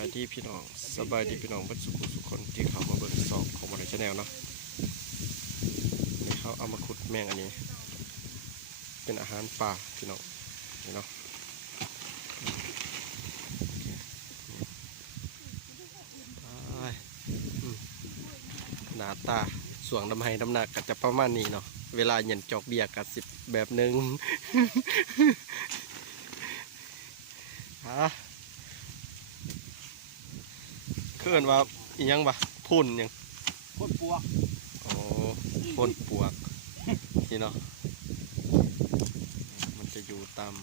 ายดีพี่น้องสบายดีพี่น้องเพื่อนสุขคนที่เขามาเบิ่งสอบของบริษัทแนลเนาะนี่เขาเอามาขุดแมงอันนี้เป็นอาหารป่าพี่น้องนี่เนาะหน้าตาส่วงดำไห้ดำหนักก็จะประมาณนี้เนาะเวลาเย็นจอกเบียร์กับสิบแบบหนึ่งเคลื่อนว่าอียังบ่พุ่นยังพ่นปวกโอ้พ่นปวกนี่เนาะมันจะอยู่ตาม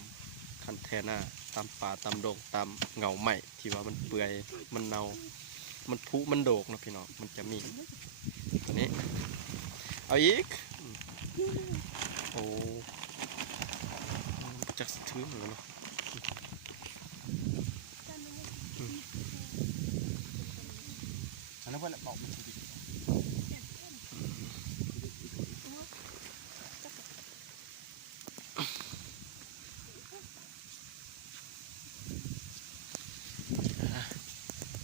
คันแทน่าตามป่าตามดงตามเงาใหม่ที่ว่ามันเปื่อยมันเน่ามันพุมันโดกนะพี่น้องมันจะมีอันนี้เอาอีกโอ้จักถือเหมือนเนาะอันนั้นเพื่อนบอกมันดี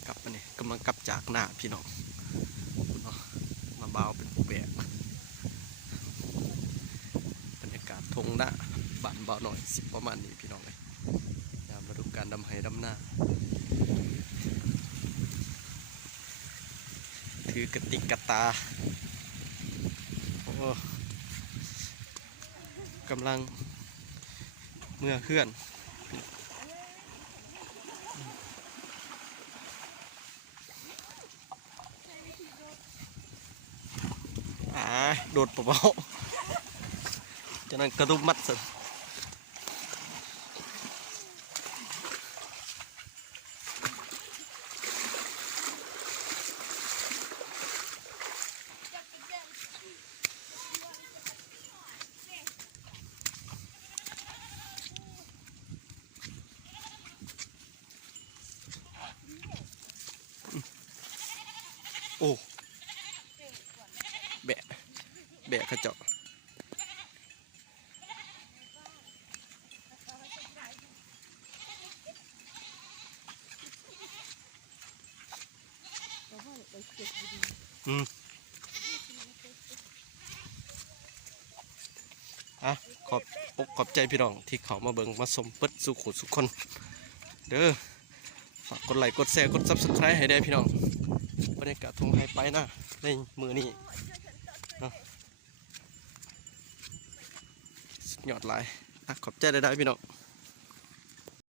กลับมาเนี่ยกำลังกลับจากหน้าพี่น้องเนาะมาเบาเป็นแบกบรรยากาศทงหน้าบ้านเบาหน่อยสิประมาณนี้พี่น้องเลยมาดูการดำไห้ดำหน้าถือกระติกกระตาโอ้กำลังเมื่อเคลื่อนโดดเบาๆจะนั่นกระดุมมัดสิโอ้แบะขจาะขอบใจพี่น้องที่เขามาเบิ่งมาชมเปิดสุขุสุขคนเด้อฝากกดไลค์กดแชร์กด Subscribe ให้ได้พี่น้องบรรยากาศทุ่งไฮไปนะในมือนี้สุดยอดหลายขอบใจได้พี่น้อง